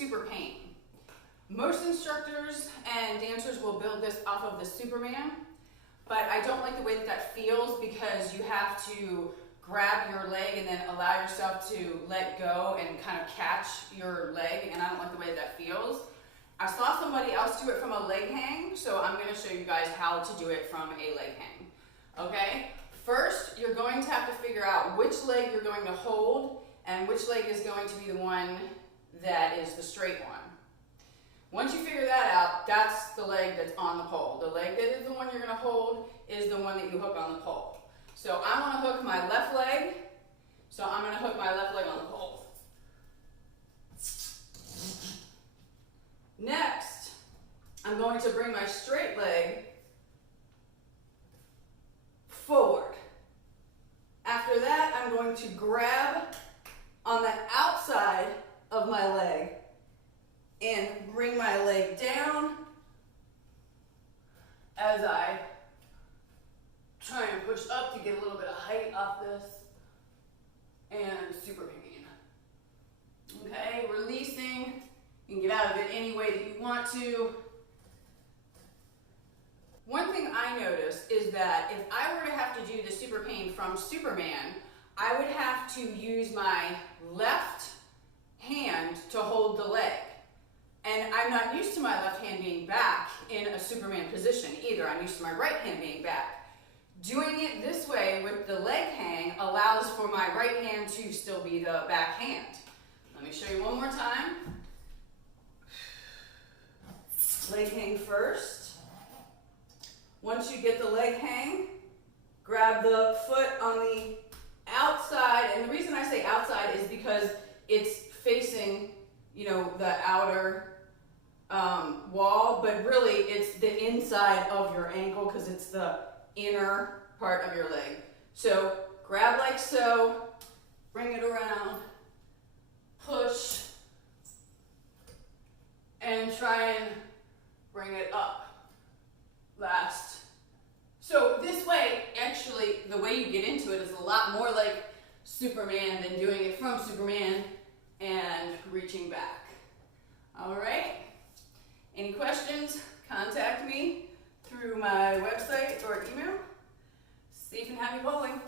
super pain. Most instructors and dancers will build this off of the Superman, but I don't like the way that that feels because you have to grab your leg and then allow yourself to let go and kind of catch your leg, and I don't like the way that feels. I saw somebody else do it from a leg hang, so I'm going to show you guys how to do it from a leg hang. Okay? First, you're going to have to figure out which leg you're going to hold and which leg is going to be the one that is the straight one. Once you figure that out, that's the leg that's on the pole. The leg that is the one you're going to hold is the one that you hook on the pole. So I want to hook my left leg, so I'm going to hook my left leg on the pole. Next, I'm going to bring my straight leg forward. After that, I'm going to grab on the outside of my leg and bring my leg down as I try and push up to get a little bit of height off this, and super pain. Okay, releasing. You can get out of it any way that you want to. One thing I noticed is that if I were to have to do the super pain from Superman, I would have to use my left hand to hold the leg. And I'm not used to my left hand being back in a Superman position either. I'm used to my right hand being back. Doing it this way with the leg hang allows for my right hand to still be the back hand. Let me show you one more time. Leg hang first. Once you get the leg hang, grab the foot on the outside, and the reason I say outside is because it's facing, the outer wall, but really it's the inside of your ankle because it's the inner part of your leg. So grab like so, bring it around, push, and try and bring it up. Last. So this way, actually, the way you get into it is a lot more like Superman than doing it from Superman and reaching back. All right? Any questions? Contact me through my website or email. Safe and happy bowling.